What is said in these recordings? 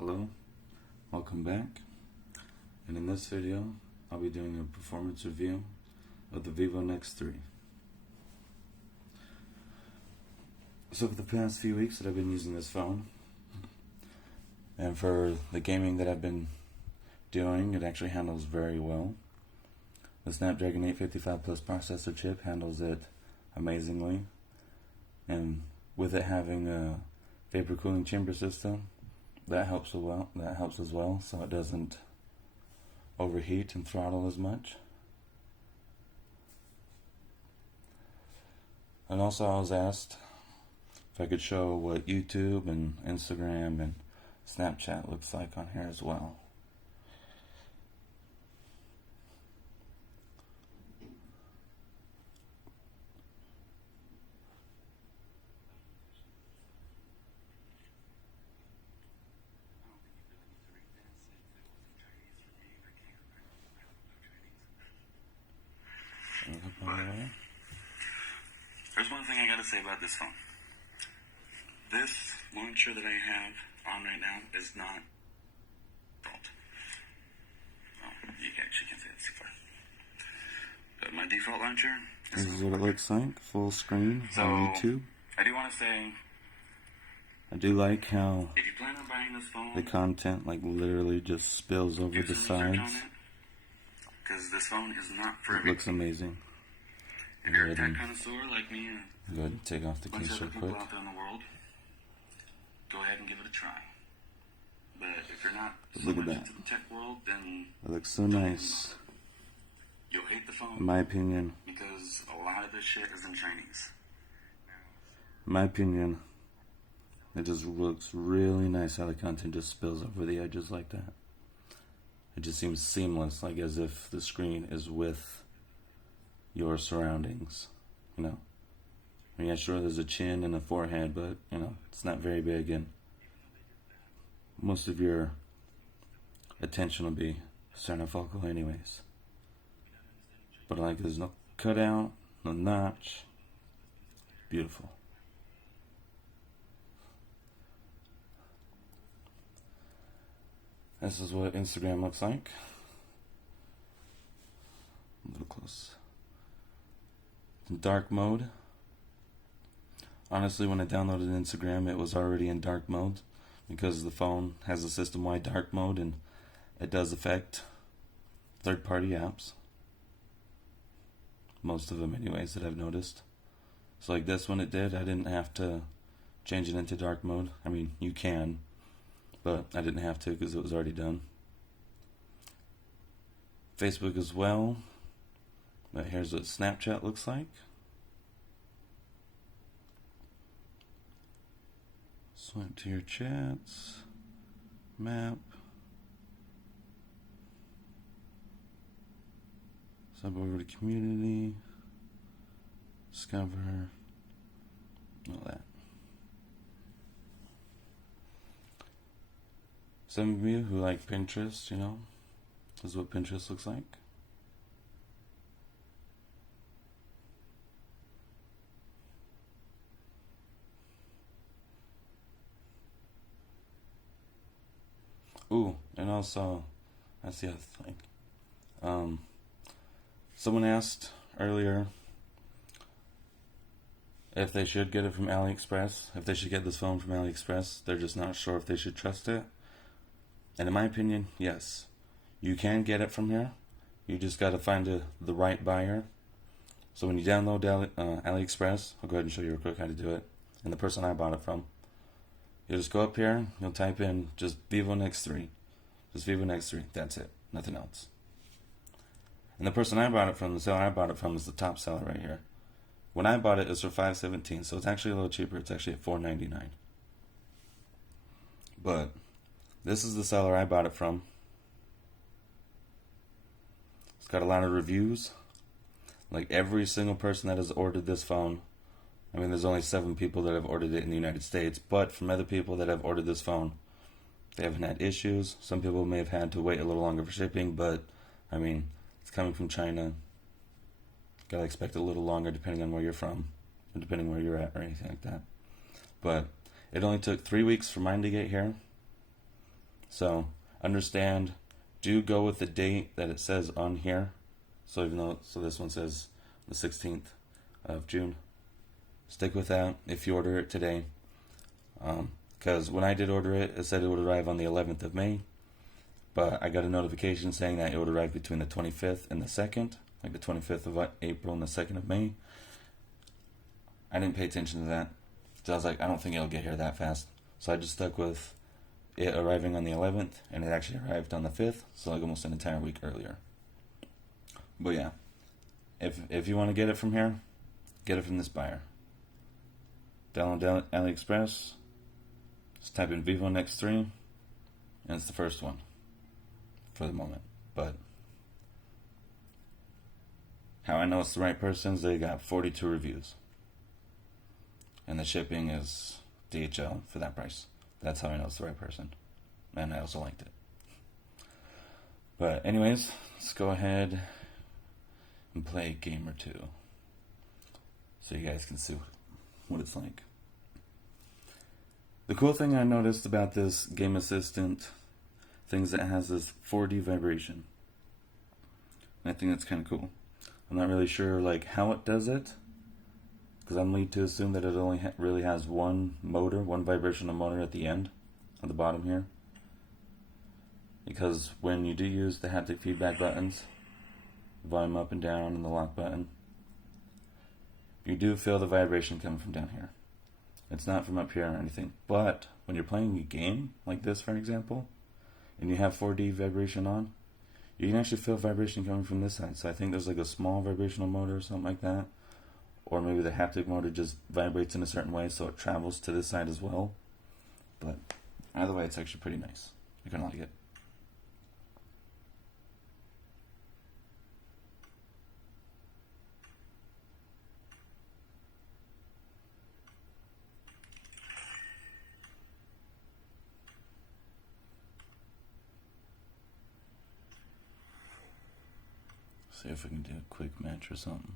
Hello, welcome back, and in this video I'll be doing a performance review of the Vivo NEX 3. So for the past few weeks that I've been using this phone, and for the gaming that I've been doing, it actually handles very well. The Snapdragon 855 Plus processor chip handles it amazingly, and with it having a vapor cooling chamber system, that helps as well, so it doesn't overheat and throttle as much. And also I was asked if I could show what YouTube and Instagram and Snapchat looks like on here as well. But there's one thing I gotta say about this phone. This launcher that I have on right now is not default. Well, you actually can't see it too far. But my default launcher This is what it looks like, full screen on YouTube. I do want to say, I do like how if you plan on buying this phone, the content literally just spills over the sides. Because this phone is not for It looks amazing. If you're a tech connoisseur like me, go ahead and take off the case real quick. out there in the world, go ahead and give it a try. But if you're not Look at that. into the tech world, then It looks so nice. You'll hate the phone. In my opinion. Because a lot of this shit is in Chinese. In my opinion, it just looks really nice how the content just spills over the edges like that. It just seems seamless, like as if the screen is with your surroundings, you know. I mean, yeah, sure, there's a chin and a forehead, but, you know, it's not very big, and most of your attention will be centerfocal anyways. But like, there's no cutout, no notch. Beautiful. This is what Instagram looks like. A little close. In dark mode. Honestly, when I downloaded Instagram, it was already in dark mode because the phone has a system-wide dark mode, and it does affect third-party apps. Most of them anyways that I've noticed. So like this one, it did. I didn't have to change it into dark mode. I mean, you can, but I didn't have to because it was already done. Facebook as well. But here's what Snapchat looks like. Swipe to your chats. Map. Sub over to community. Discover. All that. Some of you who like Pinterest, you know, this is what Pinterest looks like. Ooh, and also, that's the other thing. Someone asked earlier if they should get it from AliExpress, if they should get this phone from AliExpress. They're just not sure if they should trust it. And in my opinion, yes. You can get it from here. You just got to find the right buyer. So when you download AliExpress, I'll go ahead and show you real quick how to do it. And the person I bought it from. You'll just go up here, you'll type in just Vivo NEX 3. Just Vivo NEX 3, that's it, nothing else. And the person I bought it from, the seller I bought it from, is the top seller right here. When I bought it, it was for $517, so it's actually a little cheaper. It's actually at $499. But this is the seller I bought it from. It's got a lot of reviews. Like every single person that has ordered this phone, I mean, there's only 7 people that have ordered it in the United States, but from other people that have ordered this phone, they haven't had issues. Some people may have had to wait a little longer for shipping, but, I mean, it's coming from China. Gotta expect a little longer depending on where you're from, or depending where you're at, or anything like that. But it only took 3 weeks for mine to get here. So understand, do go with the date that it says on here. So even though, so this one says the 16th of June, stick with that if you order it today. Because when I did order it, it said it would arrive on the 11th of May. But I got a notification saying that it would arrive between the 25th and the 2nd, like the 25th of April and the 2nd of May. I didn't pay attention to that. So I was like, I don't think it'll get here that fast. So I just stuck with it arriving on the 11th, and it actually arrived on the 5th, so like almost an entire week earlier. But yeah, if you want to get it from here, get it from this buyer. Download AliExpress, just type in Vivo NEX 3, and it's the first one for the moment. But how I know it's the right person is they got 42 reviews. And the shipping is DHL for that price. That's how I know it's the right person. And I also liked it. But anyways, let's go ahead and play a game or two, so you guys can see what it's like. The cool thing I noticed about this game assistant things that has this 4D vibration. And I think that's kind of cool. I'm not really sure like how it does it, because I'm lead to assume that it only really has one motor, one vibrational motor at the end, at the bottom here. Because when you do use the haptic feedback buttons, volume up and down and the lock button, you do feel the vibration coming from down here. It's not from up here or anything. But when you're playing a game like this, for example, and you have 4D vibration on, you can actually feel vibration coming from this side. So I think there's like a small vibrational motor or something like that. Or maybe the haptic motor just vibrates in a certain way so it travels to this side as well. But either way, it's actually pretty nice. I kind of like it. See if we can do a quick match or something.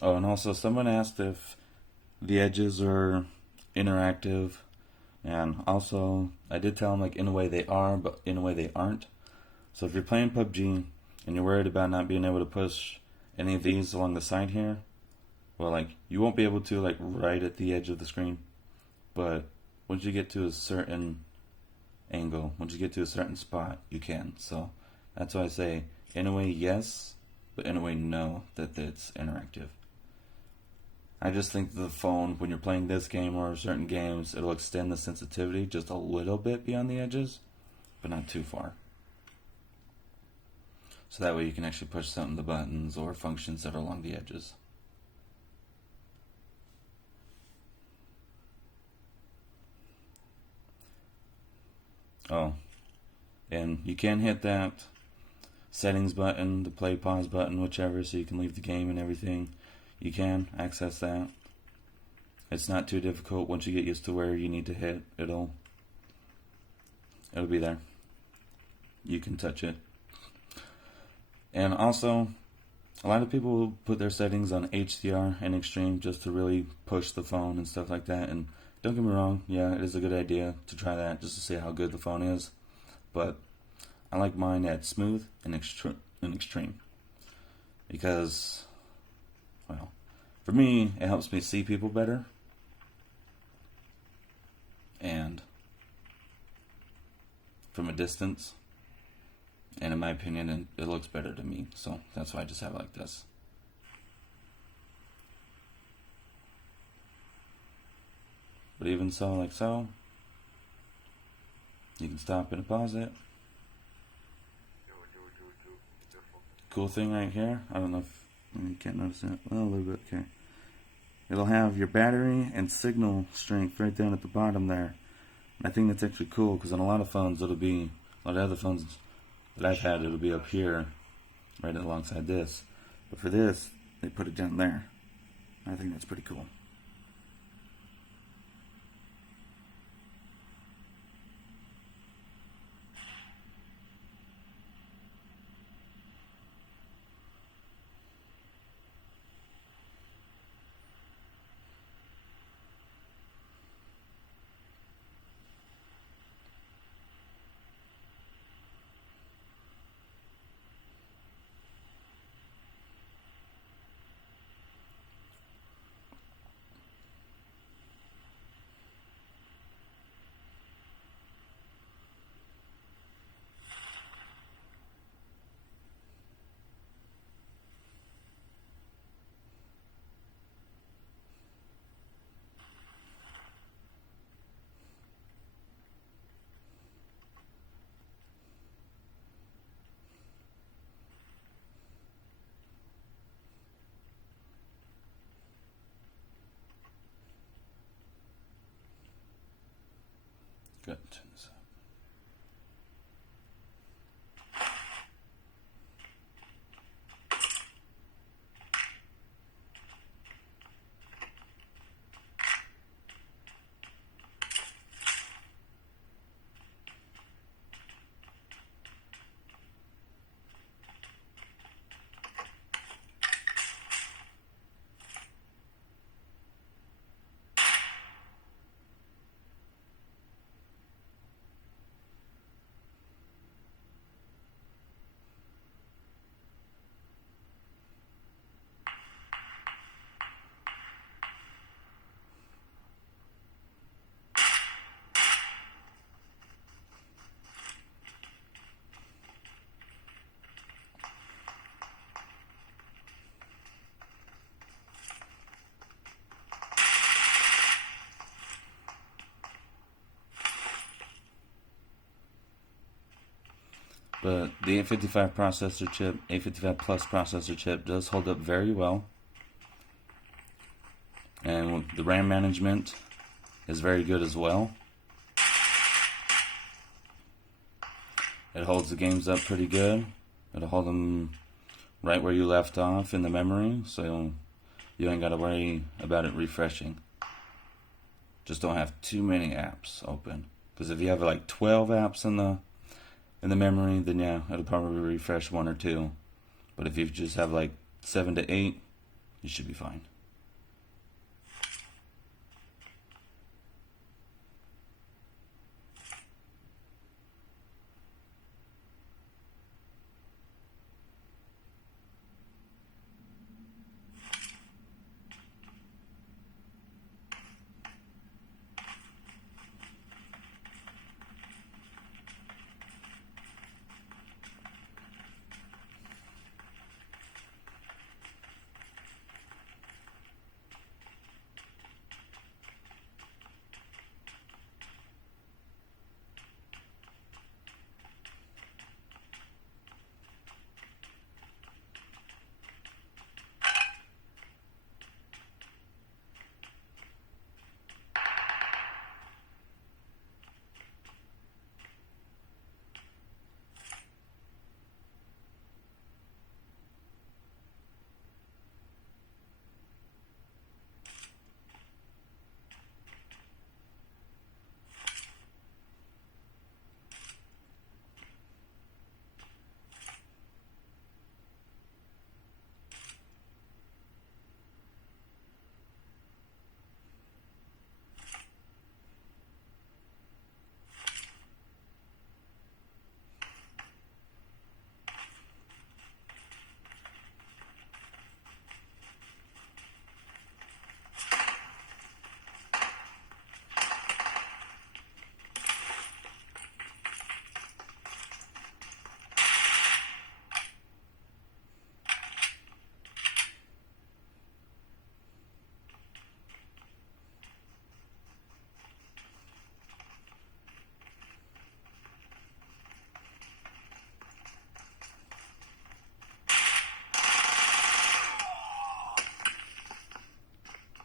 Oh, and also someone asked if the edges are interactive, and also I did tell them like in a way they are, but in a way they aren't. So if you're playing PUBG and you're worried about not being able to push any of these along the side here, well, like you won't be able to like right at the edge of the screen, but once you get to a certain angle, once you get to a certain spot, you can. So that's why I say in a way yes, but in a way no, that it's interactive. I just think the phone, when you're playing this game or certain games, it'll extend the sensitivity just a little bit beyond the edges, but not too far. So that way you can actually push some of the buttons or functions that are along the edges. Oh, and you can hit that settings button, the play pause button, whichever, so you can leave the game and everything. You can access that. It's not too difficult. Once you get used to where you need to hit, it'll be there. You can touch it. And also, a lot of people will put their settings on HDR and extreme just to really push the phone and stuff like that. And don't get me wrong, yeah, it is a good idea to try that just to see how good the phone is. But I like mine at smooth and extreme. Because, well, for me, it helps me see people better. And from a distance. And in my opinion, it looks better to me. So that's why I just have it like this. But even so, like so, you can stop and pause it. Cool thing right here, I don't know if you can't notice that. Well, a little bit, okay. It'll have your battery and signal strength right down at the bottom there. And I think that's actually cool because on a lot of phones, it'll be, a lot of other phones that I've had, it'll be up here, right alongside this. But for this, they put it down there. I think that's pretty cool. Good. Turn this up. But the 855 processor chip, 855 Plus processor chip does hold up very well. And the RAM management is very good as well. It holds the games up pretty good. It'll hold them right where you left off in the memory, so you ain't got to worry about it refreshing. Just don't have too many apps open. Because if you have like 12 apps in the memory, then yeah, it'll probably refresh 1 or 2. But if you just have like 7 to 8, you should be fine.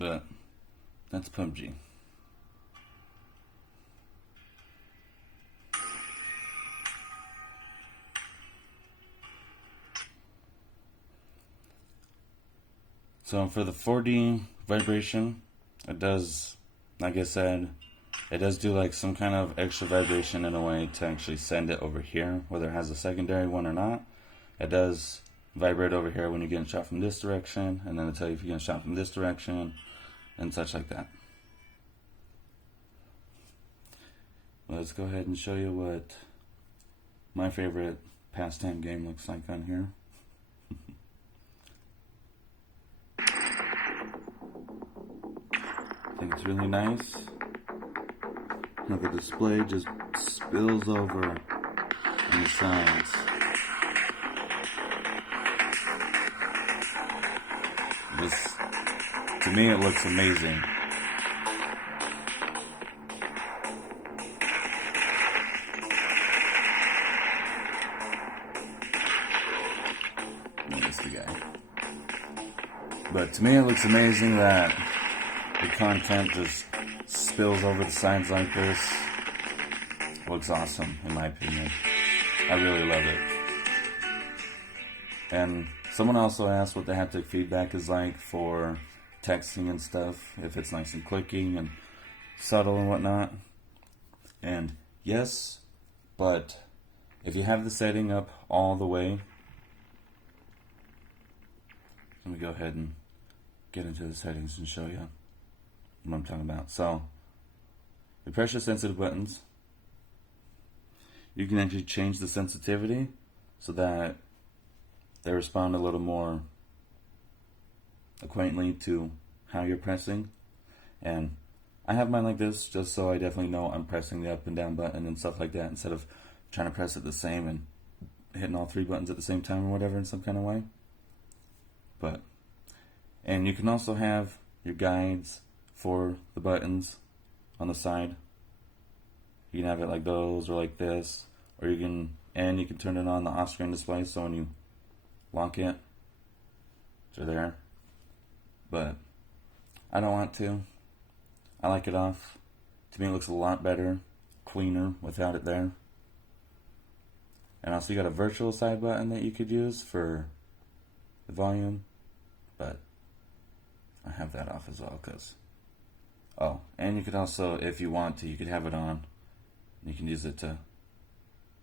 But that's PUBG. So for the 4D vibration, it does, like I said, it does do like some kind of extra vibration in a way to actually send it over here, whether it has a secondary one or not. It does vibrate over here when you're getting shot from this direction, and then it'll tell you if you're getting shot from this direction, and such like that. Let's go ahead and show you what my favorite pastime game looks like on here. I think it's really nice how the display just spills over on the sides. This, to me, it looks amazing. That's the guy. But to me, it looks amazing that the content just spills over the sides like this. looks awesome in my opinion. I really love it. And someone also asked what the haptic feedback is like for texting and stuff, if it's nice and clicky and subtle and whatnot. And yes, but if you have the setting up all the way, let me go ahead and get into the settings and show you what I'm talking about. So, the pressure sensitive buttons, you can actually change the sensitivity so that they respond a little more acquaintantly to how you're pressing. And I have mine like this just so I definitely know I'm pressing the up and down button and stuff like that, instead of trying to press it the same and hitting all three buttons at the same time or whatever in some kind of way. And you can also have your guides for the buttons on the side. You can have it like those or like this, or you can turn it on the off-screen display, so when you lock it, they're there. But I don't want to. I like it off. To me, it looks a lot better, cleaner without it there. And also, you got a virtual side button that you could use for the volume, but I have that off as well because. Oh, and you could also, if you want to, you could have it on. You can use it to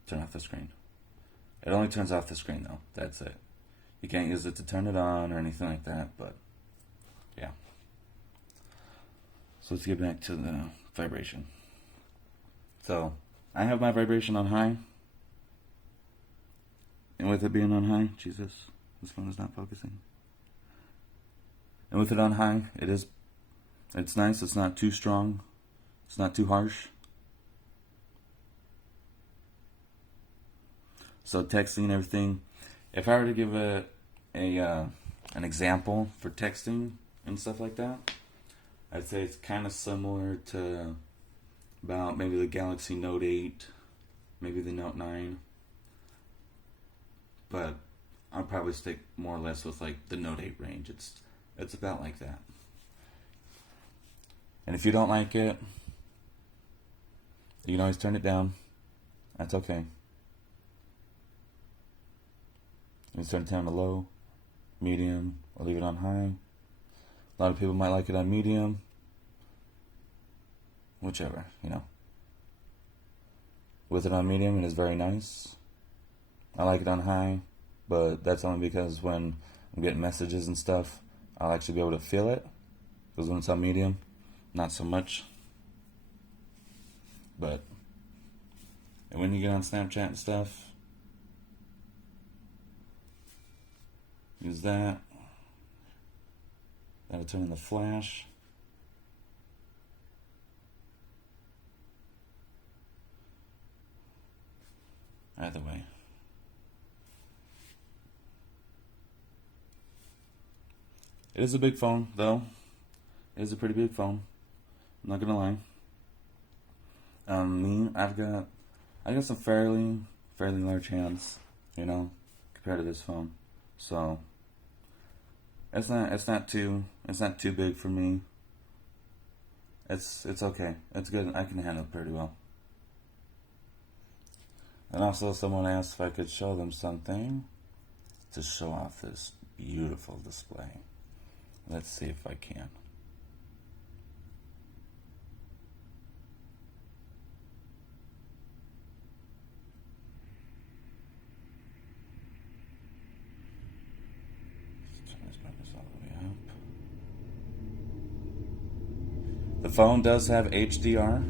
turn off the screen. It only turns off the screen though. That's it. You can't use it to turn it on or anything like that, but yeah. So let's get back to the vibration. So I have my vibration on high. And with it being on high, Jesus, this phone is not focusing. And with it on high, it's nice. It's not too strong. It's not too harsh. So texting and everything. If I were to give an example for texting and stuff like that, I'd say it's kind of similar to about maybe the Galaxy Note 8, maybe the Note 9. But I'll probably stick more or less with like the Note 8 range. It's about like that. And if you don't like it, you can always turn it down. That's okay. You can turn it down to low, medium, or leave it on high. A lot of people might like it on medium. Whichever, With it on medium, it is very nice. I like it on high, but that's only because when I'm getting messages and stuff, I'll actually be able to feel it. Because when it's on medium, not so much. And when you get on Snapchat and stuff, use that. That'll turn on the flash. Either way. It is a big phone, though. It is a pretty big phone. I'm not gonna lie. I've got some fairly large hands, compared to this phone. So it's not too big for me. It's okay. It's good. I can handle it pretty well. And also, someone asked if I could show them something to show off this beautiful display. Let's see if I can. Let's turn this brightness all the way up. The phone does have HDR.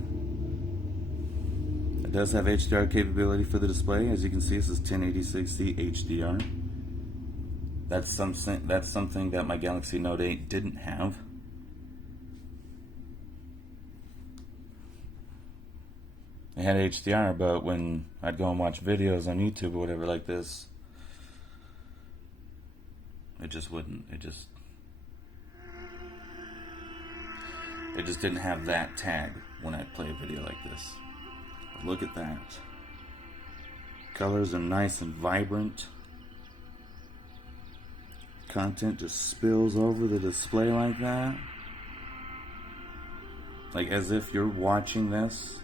It does have HDR capability for the display. As you can see, this is 1080/60 HDR. That's something that my Galaxy Note 8 didn't have. It had HDR, but when I'd go and watch videos on YouTube or whatever like this, it just wouldn't. It just didn't have that tag when I'd play a video like this. But look at that. Colors are nice and vibrant. Content just spills over the display like that. Like as if you're watching this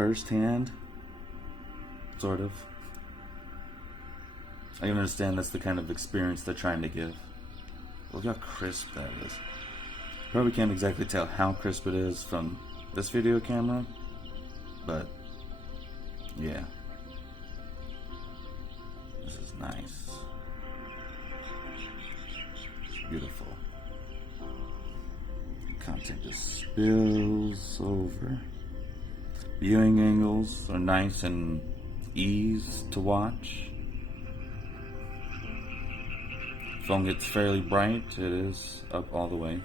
firsthand, sort of. I can understand that's the kind of experience they're trying to give. Look how crisp that is. Probably can't exactly tell how crisp it is from this video camera, but yeah. This is nice. Beautiful. Content just spills over. Viewing angles are nice and easy to watch. Phone gets fairly bright. It is up all the way.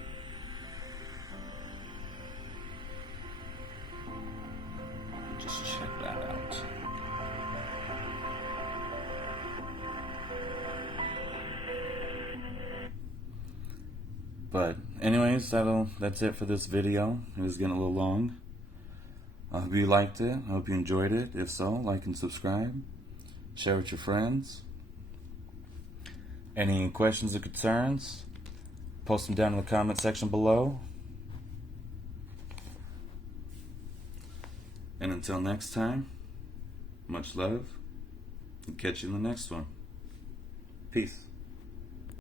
Just check that out. But anyways, that's it for this video. It was getting a little long. I hope you liked it. I hope you enjoyed it. If so, like and subscribe. Share with your friends. Any questions or concerns, post them down in the comment section below. And until next time, much love, and catch you in the next one. Peace.